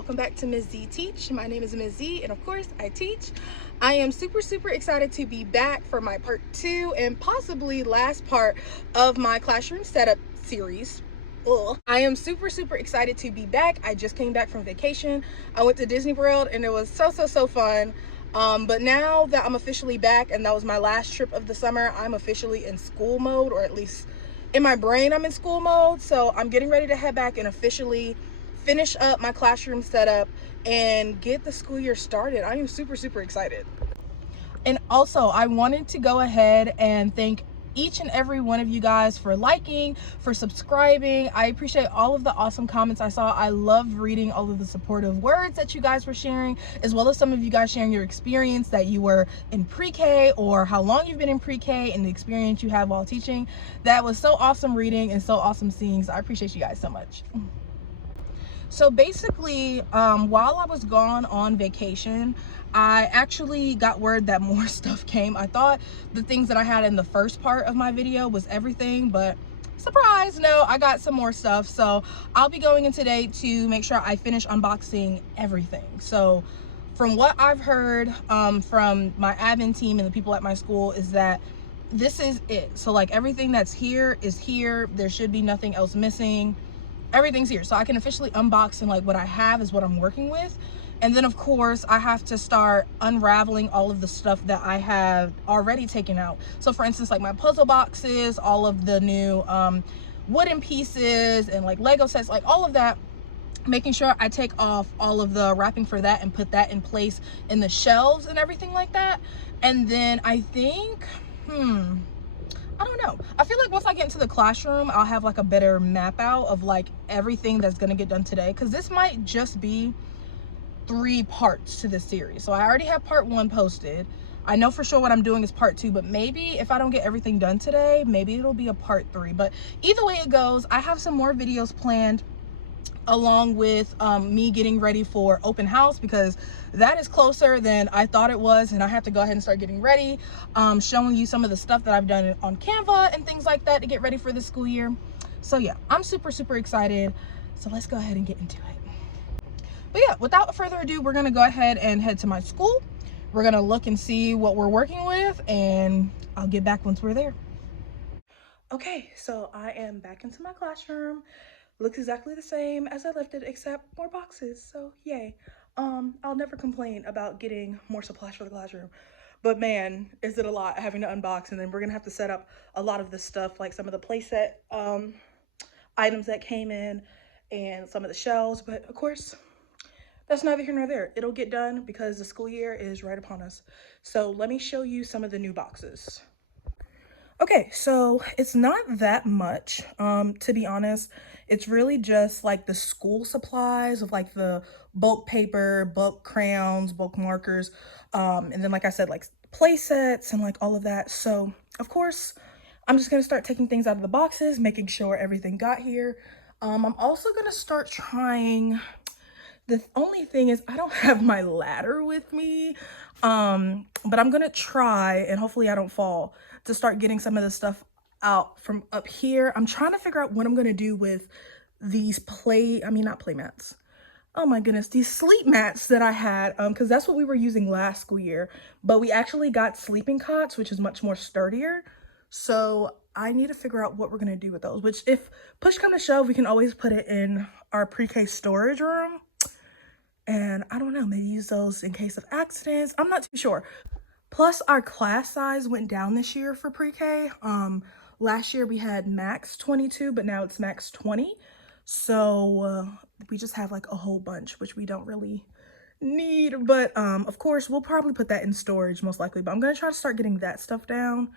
welcome back to Ms. Z Teach. My name is Ms. Z, and of course, I teach. I am super excited to be back for my part 2 and possibly last part of my classroom setup series. I am super excited to be back. I just came back from vacation. I went to Disney World and it was so fun. But now that I'm officially back and that was my last trip of the summer, I'm officially in school mode, or at least in my brain I'm in school mode. So I'm getting ready to head back and officially finish up my classroom setup and get the school year started. I am super excited. And also, I wanted to go ahead and thank each and every one of you guys for liking, for subscribing. I appreciate all of the awesome comments I saw. I loved reading all of the supportive words that you guys were sharing, as well as some of you guys sharing your experience that you were in pre-K or how long you've been in pre-K and the experience you have while teaching. That was so awesome reading and so awesome seeing. So I appreciate you guys so much. So basically, while I was gone on vacation, I actually got word that more stuff came. I thought the things that I had in the first part of my video was everything, but surprise, no, I got some more stuff. So I'll be going in today to make sure I finish unboxing everything. So from what I've heard from my admin team and the people at my school is that this is it. So like everything that's here is here. There should be nothing else missing. Everything's here, so I can officially unbox, and like what I have is what I'm working with. And then of course I have to start unraveling all of the stuff that I have already taken out. So for instance, like my puzzle boxes, all of the new wooden pieces and like Lego sets, like all of that, making sure I take off all of the wrapping for that and put that in place in the shelves and everything like that. And then I think I don't know. I feel like once I get into the classroom, I'll have like a better map out of like everything that's gonna get done today. Cause this might just be 3 parts to this series. So I already have part 1 posted. I know for sure what I'm doing is part 2, but maybe if I don't get everything done today, maybe it'll be a part 3. But either way it goes, I have some more videos planned along with me getting ready for open house, because that is closer than I thought it was, and I have to go ahead and start getting ready, showing you some of the stuff that I've done on Canva and things like that to get ready for the school year. So yeah, I'm super excited. So let's go ahead and get into it. But yeah, without further ado, we're gonna go ahead and head to my school. We're gonna look and see what we're working with, and I'll get back once we're there. Okay, so I am back into my classroom. Looks exactly the same as I left it, except more boxes, so yay. I'll never complain about getting more supplies for the classroom, but man, is it a lot having to unbox. And then we're gonna have to set up a lot of this stuff, like some of the playset items that came in and some of the shelves. But of course, that's neither here nor there. It'll get done because the school year is right upon us. So let me show you some of the new boxes. Okay, so it's not that much, to be honest. It's really just like the school supplies of like the bulk paper, bulk crayons, bulk markers, and then like I said, like play sets and like all of that. So of course, I'm just gonna start taking things out of the boxes, making sure everything got here. I'm also gonna start trying. The only thing is I don't have my ladder with me, but I'm gonna try, and hopefully I don't fall, to start getting some of the stuff out from up here. I'm trying to figure out what I'm gonna do with these not play mats. Oh my goodness, these sleep mats that I had, because that's what we were using last school year, but we actually got sleeping cots, which is much more sturdier. So I need to figure out what we're gonna do with those, which if push come to shove, we can always put it in our pre-K storage room. And I don't know, maybe use those in case of accidents. I'm not too sure. Plus our class size went down this year for pre-K. Last year we had max 22, but now it's max 20. So we just have like a whole bunch, which we don't really need. But of course we'll probably put that in storage most likely. But I'm gonna try to start getting that stuff down,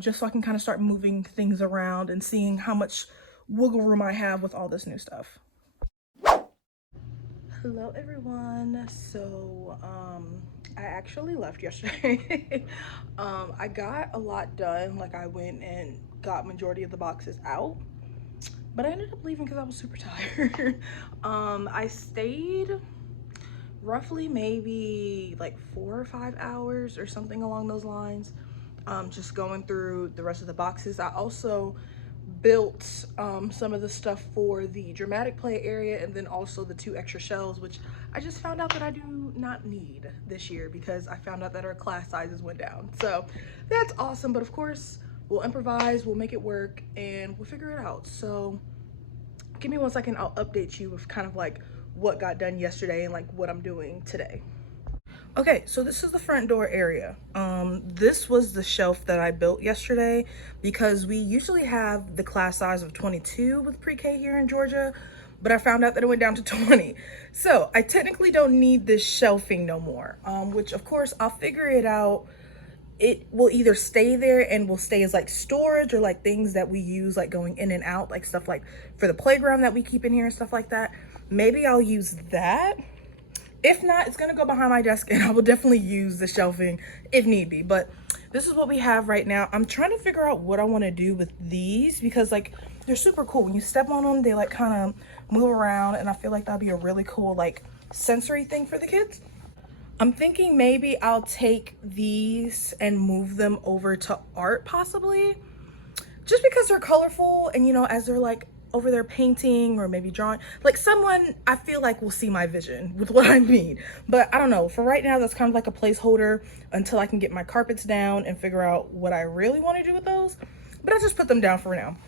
just so I can kind of start moving things around and seeing how much wiggle room I have with all this new stuff. Hello everyone. So I actually left yesterday. I got a lot done. Like I went and got majority of the boxes out, but I ended up leaving because I was super tired. I stayed roughly maybe like 4 or 5 hours or something along those lines, just going through the rest of the boxes. I also built some of the stuff for the dramatic play area, and then also the 2 extra shelves, which I just found out that I do not need this year because I found out that our class sizes went down. So that's awesome, but of course we'll improvise, we'll make it work, and we'll figure it out. So give me 1 second, I'll update you with kind of like what got done yesterday and like what I'm doing today. Okay, so this is the front door area. This was the shelf that I built yesterday because we usually have the class size of 22 with pre-K here in Georgia, but I found out that it went down to 20. So I technically don't need this shelving no more, which of course I'll figure it out. It will either stay there and will stay as like storage or like things that we use like going in and out, like stuff like for the playground that we keep in here and stuff like that. Maybe I'll use that. If not, it's gonna go behind my desk and I will definitely use the shelving if need be. But this is what we have right now. I'm trying to figure out what I wanna do with these because like they're super cool. When you step on them, they like kind of move around, and I feel like that'd be a really cool like sensory thing for the kids. I'm thinking maybe I'll take these and move them over to art possibly, just because they're colorful, and you know, as they're like over there painting or maybe drawing, like someone I feel like will see my vision with what I mean. But I don't know, for right now that's kind of like a placeholder until I can get my carpets down and figure out what I really want to do with those. But I'll just put them down for now,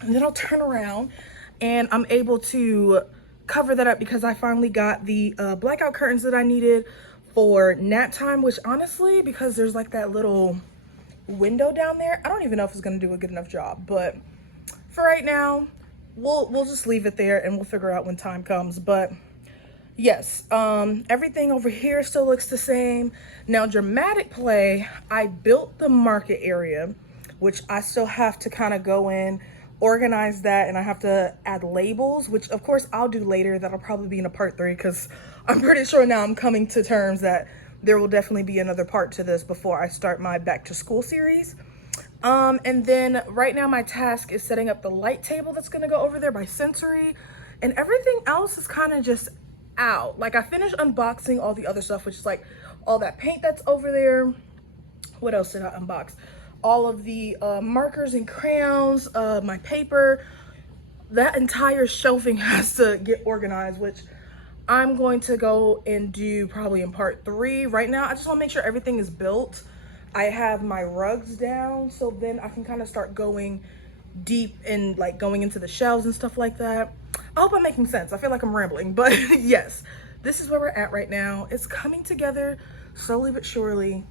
and then I'll turn around and I'm able to cover that up because I finally got the blackout curtains that I needed for nap time, which honestly, because there's like that little window down there, I don't even know if it's gonna do a good enough job. But for right now, we'll just leave it there and we'll figure out when time comes. But yes, everything over here still looks the same. Now dramatic play, I built the market area, which I still have to kind of go in, organize that, and I have to add labels, which of course I'll do later. That'll probably be in a part 3 because I'm pretty sure now I'm coming to terms that there will definitely be another part to this before I start my back to school series. And then right now my task is setting up the light table that's gonna go over there by sensory, and everything else is kind of just out. Like I finished unboxing all the other stuff, which is like all that paint that's over there. What else did I unbox? All of the markers and crayons, my paper. That entire shelving has to get organized, which I'm going to go and do probably in part 3. Right now, I just want to make sure everything is built. I have my rugs down, so then I can kind of start going deep and like going into the shelves and stuff like that. I hope I'm making sense. I feel like I'm rambling, but yes, this is where we're at right now. It's coming together slowly but surely.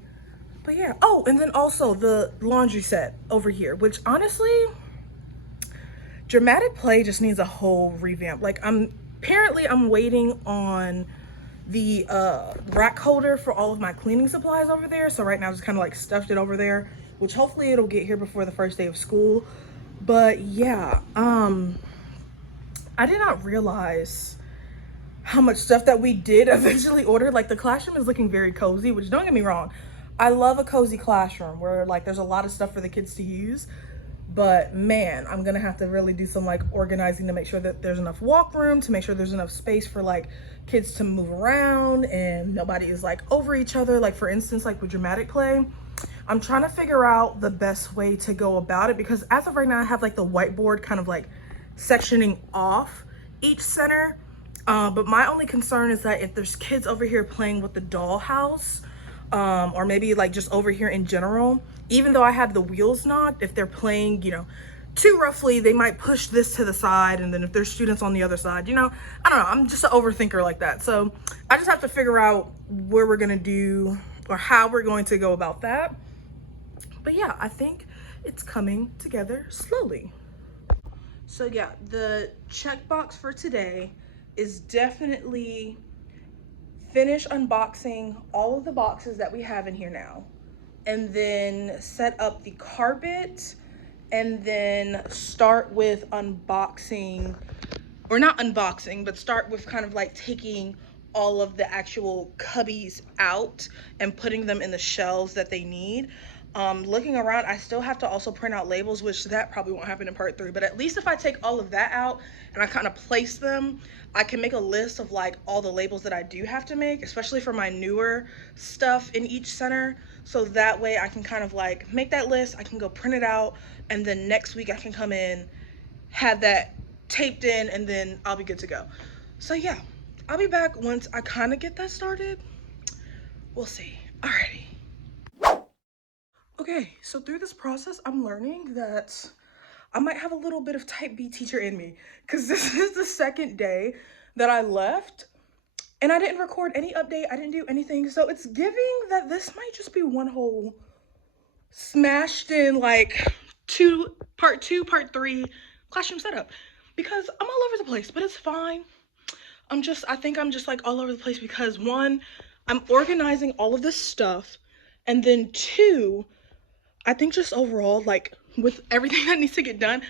But yeah, oh, and then also the laundry set over here, which honestly, dramatic play just needs a whole revamp. Like I'm waiting on the rack holder for all of my cleaning supplies over there. So right now I just kind of like stuffed it over there, which hopefully it'll get here before the first day of school. But yeah, I did not realize how much stuff that we did eventually order. Like the classroom is looking very cozy, which don't get me wrong, I love a cozy classroom where like there's a lot of stuff for the kids to use. But man, I'm gonna have to really do some like organizing to make sure that there's enough walk room, to make sure there's enough space for like kids to move around and nobody is like over each other. Like for instance, like with dramatic play, I'm trying to figure out the best way to go about it, because as of right now I have like the whiteboard kind of like sectioning off each center. But my only concern is that if there's kids over here playing with the dollhouse, or maybe like just over here in general, even though I have the wheels knocked, if they're playing, you know, too roughly, they might push this to the side. And then if there's students on the other side, you know, I don't know, I'm just an overthinker like that. So I just have to figure out where we're gonna do or how we're going to go about that. But yeah, I think it's coming together slowly. So yeah, the checkbox for today is definitely finish unboxing all of the boxes that we have in here now, and then set up the carpet, and then start with unboxing, or not unboxing, but start with kind of like taking all of the actual cubbies out and putting them in the shelves that they need. Looking around, I still have to also print out labels, which that probably won't happen in part 3, but at least if I take all of that out and I kind of place them, I can make a list of like all the labels that I do have to make, especially for my newer stuff in each center. So that way I can kind of like make that list, I can go print it out, and then next week I can come in, have that taped in, and then I'll be good to go. So yeah, I'll be back once I kind of get that started. We'll see. Alrighty. Okay, so through this process, I'm learning that I might have a little bit of type B teacher in me, because this is the second day that I left and I didn't record any update. I didn't do anything. So it's giving that this might just be one whole smashed in like part two, part 3 classroom setup, because I'm all over the place, but it's fine. I think I'm just like all over the place because 1, I'm organizing all of this stuff, and then 2, I think just overall, like with everything that needs to get done,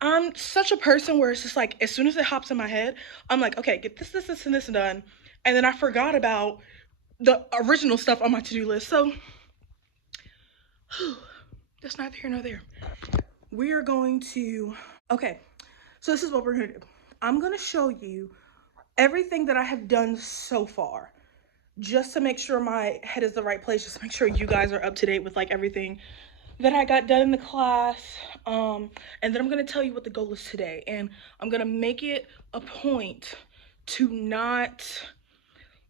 I'm such a person where it's just like, as soon as it hops in my head, I'm like, okay, get this, and this done. And then I forgot about the original stuff on my to-do list. So that's neither here nor there. We are going to, okay, so this is what we're gonna do. I'm gonna show you everything that I have done so far, just to make sure my head is the right place, just to make sure you guys are up to date with like everything that I got done in the class. And then I'm gonna tell you what the goal is today, and I'm gonna make it a point to not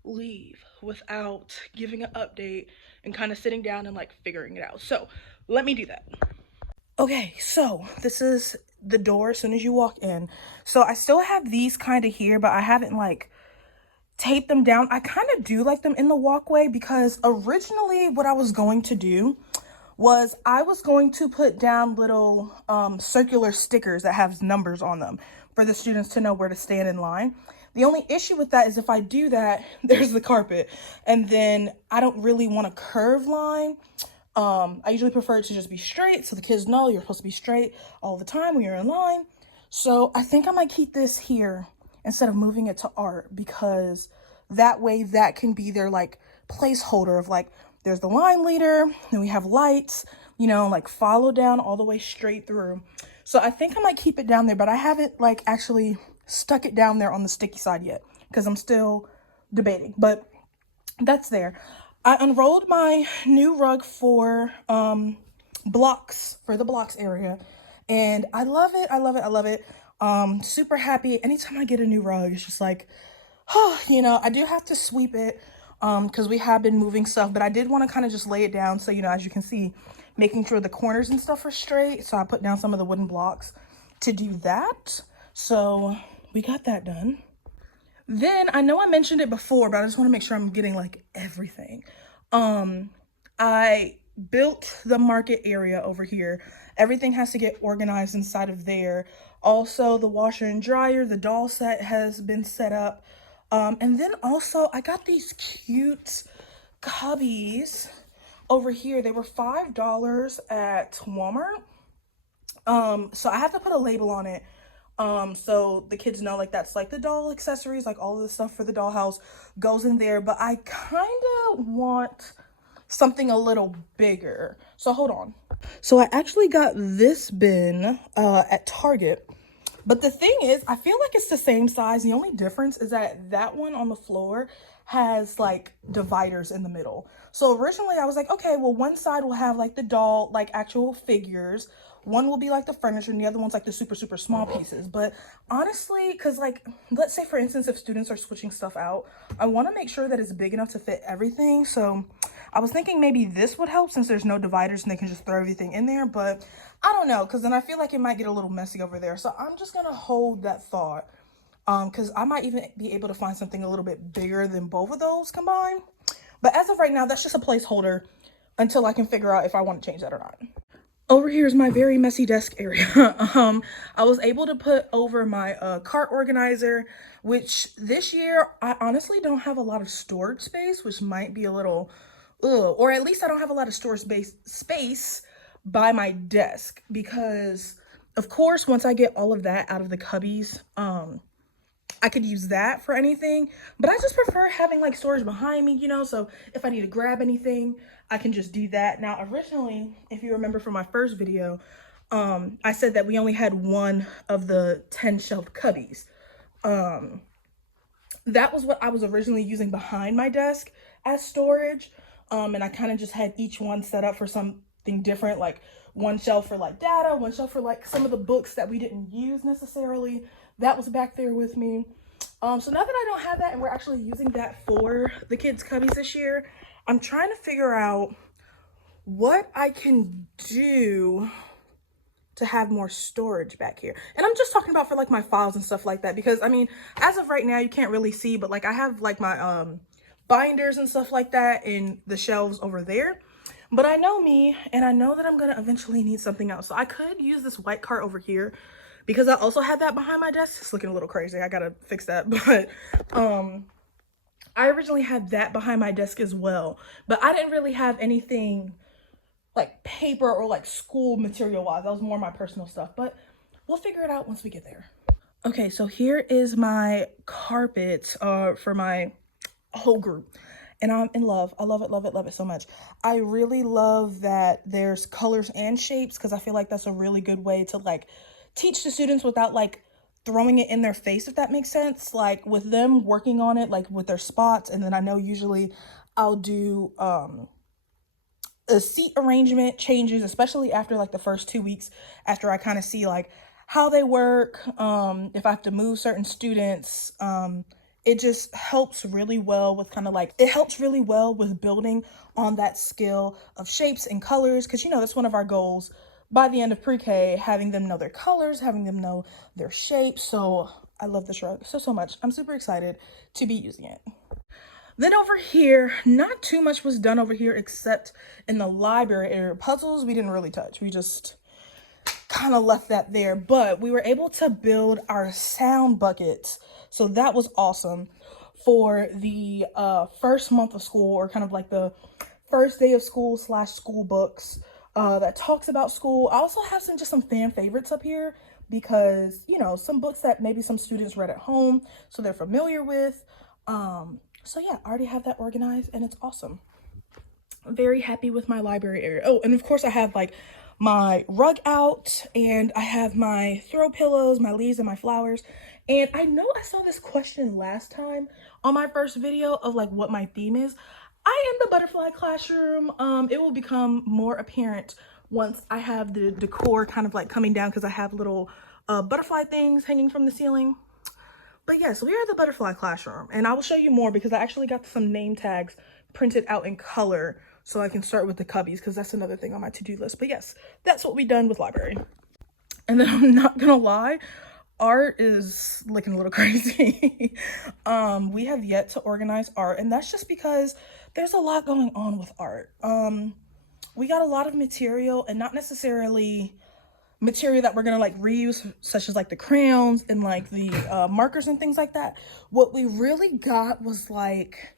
leave without giving an update and kind of sitting down and like figuring it out. So let me do that. Okay, so this is the door as soon as you walk in. So I still have these kind of here, but I haven't like taped them down. I kind of do like them in the walkway, because originally what I was going to do was I was going to put down little circular stickers that have numbers on them for the students to know where to stand in line. The only issue with that is if I do that, there's the carpet, and then I don't really want a curved line. I usually prefer it to just be straight, so the kids know you're supposed to be straight all the time when you're in line. So I think I might keep this here instead of moving it to art, because that way that can be their like placeholder of like, there's the line leader, and we have lights, you know, like follow down all the way straight through. So I think I might keep it down there, but I haven't like actually stuck it down there on the sticky side yet, because I'm still debating, but that's there. I unrolled my new rug for blocks, for the blocks area, and I love it. I love it. I love it. Super happy. Anytime I get a new rug, it's just like, oh, you know, I do have to sweep it because we have been moving stuff, but I did want to kind of just lay it down. So, you know, as you can see, making sure the corners and stuff are straight. So I put down some of the wooden blocks to do that. So we got that done. Then I know I mentioned it before, but I just want to make sure I'm getting like everything. I built the market area over here. Everything has to get organized inside of there. Also, the washer and dryer, the doll set has been set up. And then also I got these cute cubbies over here. They were $5 at Walmart. So I have to put a label on it. So the kids know like that's like the doll accessories, like all of the stuff for the dollhouse goes in there, but I kind of want something a little bigger. So hold on. So I actually got this bin at Target, but the thing is, I feel like it's the same size. The only difference is that that one on the floor has like dividers in the middle. So originally I was like, okay, well, one side will have like the doll, like actual figures. One will be like the furniture, and the other one's like the super, super small pieces. But honestly, because like, let's say for instance, if students are switching stuff out, I want to make sure that it's big enough to fit everything. So I was thinking maybe this would help, since there's no dividers and they can just throw everything in there. But I don't know, because then I feel like it might get a little messy over there. So I'm just going to hold that thought, because I might even be able to find something a little bit bigger than both of those combined. But as of right now, that's just a placeholder until I can figure out if I want to change that or not. Over here is my very messy desk area. I was able to put over my cart organizer, which this year I honestly don't have a lot of storage space, which might be a little, or at least I don't have a lot of storage space by my desk, because of course once I get all of that out of the cubbies, I could use that for anything, but I just prefer having like storage behind me, you know, so if I need to grab anything, I can just do that. Now, originally, if you remember from my first video, I said that we only had one of the 10 shelf cubbies. That was what I was originally using behind my desk as storage. And I kind of just had each one set up for something different, like one shelf for like data, one shelf for like some of the books that we didn't use necessarily. That was back there with me. So now that I don't have that and we're actually using that for the kids' cubbies this year, I'm trying to figure out what I can do to have more storage back here. And I'm just talking about for like my files and stuff like that, because I mean, as of right now, you can't really see, but like I have like my binders and stuff like that in the shelves over there. But I know me, and I know that I'm gonna eventually need something else. So I could use this white cart over here, because I also had that behind my desk. It's looking a little crazy. I gotta fix that. But I originally had that behind my desk as well, but I didn't really have anything like paper or like school material wise. That was more my personal stuff, but we'll figure it out once we get there. Okay, so here is my carpet for my whole group, and I'm in love. I love it, love it, love it so much. I really love that there's colors and shapes, because I feel like that's a really good way to like teach the students without like throwing it in their face, if that makes sense. Like with them working on it, like with their spots, and then I know usually I'll do the seat arrangement changes, especially after like the first 2 weeks, after I kind of see like how they work, if I have to move certain students. It just helps really well with kind of like, it helps really well with building on that skill of shapes and colors, because you know that's one of our goals by the end of pre-K, having them know their colors, having them know their shapes. So I love this rug so much. I'm super excited to be using it. Then over here, not too much was done over here except in the library area. Puzzles, we didn't really touch. We just kind of left that there, but we were able to build our sound buckets. So that was awesome for the first month of school, or kind of like the first day of school / school books that talks about school. I also have just some fan favorites up here, because, you know, some books that maybe some students read at home, so they're familiar with. So yeah, I already have that organized, and it's awesome. I'm very happy with my library area. Oh, and of course I have like my rug out, and I have my throw pillows, my leaves, and my flowers. And I know I saw this question last time on my first video of like what my theme is. I am the butterfly classroom. It will become more apparent once I have the decor kind of like coming down, because I have little butterfly things hanging from the ceiling. But yes, we are the butterfly classroom, and I will show you more, because I actually got some name tags printed out in color so I can start with the cubbies, because that's another thing on my to-do list. But yes, that's what we done with library. And then I'm not gonna lie, art is looking a little crazy. We have yet to organize art, and that's just because there's a lot going on with art. We got a lot of material, and not necessarily material that we're gonna like reuse, such as like the crayons and like the markers and things like that. What we really got was like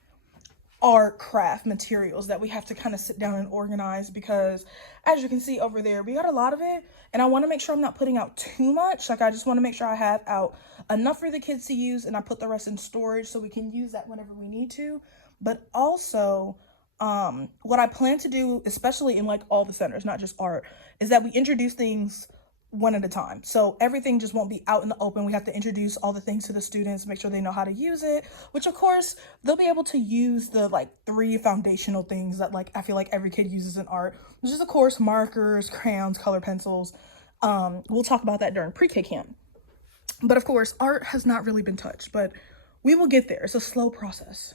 art craft materials that we have to kind of sit down and organize, because as you can see over there, we got a lot of it, and I want to make sure I'm not putting out too much. Like I just want to make sure I have out enough for the kids to use, and I put the rest in storage so we can use that whenever we need to. But also what I plan to do, especially in like all the centers, not just art, is that we introduce things one at a time. So everything just won't be out in the open. We have to introduce all the things to the students, make sure they know how to use it, which of course they'll be able to use the like 3 foundational things that like I feel like every kid uses in art, which is of course markers, crayons, color pencils. We'll talk about that during pre-K camp. But of course, art has not really been touched, but we will get there. It's a slow process.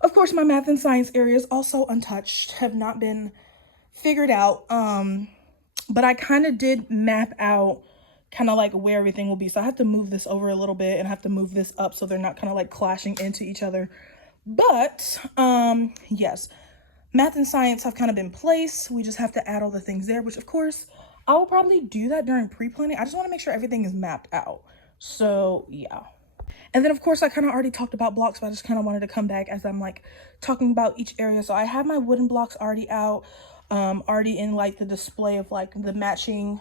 Of course, my math and science areas also untouched, have not been figured out. But I kind of did map out kind of like where everything will be. So I have to move this over a little bit, and I have to move this up so they're not kind of like clashing into each other. But yes, math and science have kind of been placed. We just have to add all the things there, which of course I will probably do that during pre-planning. I just want to make sure everything is mapped out. So yeah. And then of course I kind of already talked about blocks, but I just kind of wanted to come back as I'm like talking about each area. So I have my wooden blocks already out, already in like the display of like the matching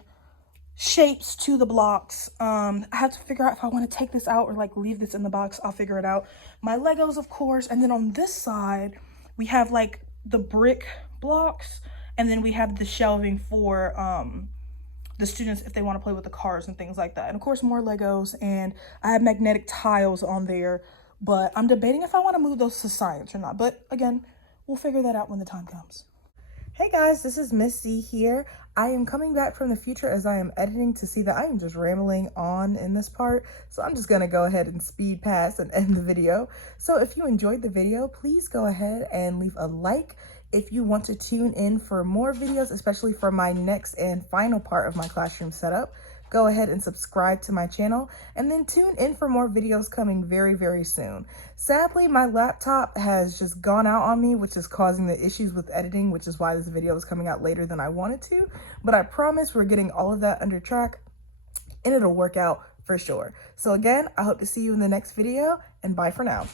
shapes to the blocks. I have to figure out if I want to take this out or like leave this in the box. I'll figure it out. My Legos, of course, and then on this side we have like the brick blocks, and then we have the shelving for the students if they want to play with the cars and things like that. And of course more Legos, and I have magnetic tiles on there, but I'm debating if I want to move those to science or not. But again, we'll figure that out when the time comes. Hey guys, this is Miss Z here. I am coming back from the future as I am editing to see that I am just rambling on in this part. So I'm just gonna go ahead and speed past and end the video. So if you enjoyed the video, please go ahead and leave a like. If you want to tune in for more videos, especially for my next and final part of my classroom setup, go ahead and subscribe to my channel, and then tune in for more videos coming very, very soon. Sadly, my laptop has just gone out on me, which is causing the issues with editing, which is why this video is coming out later than I wanted to. But I promise we're getting all of that under track, and it'll work out for sure. So again, I hope to see you in the next video, and bye for now.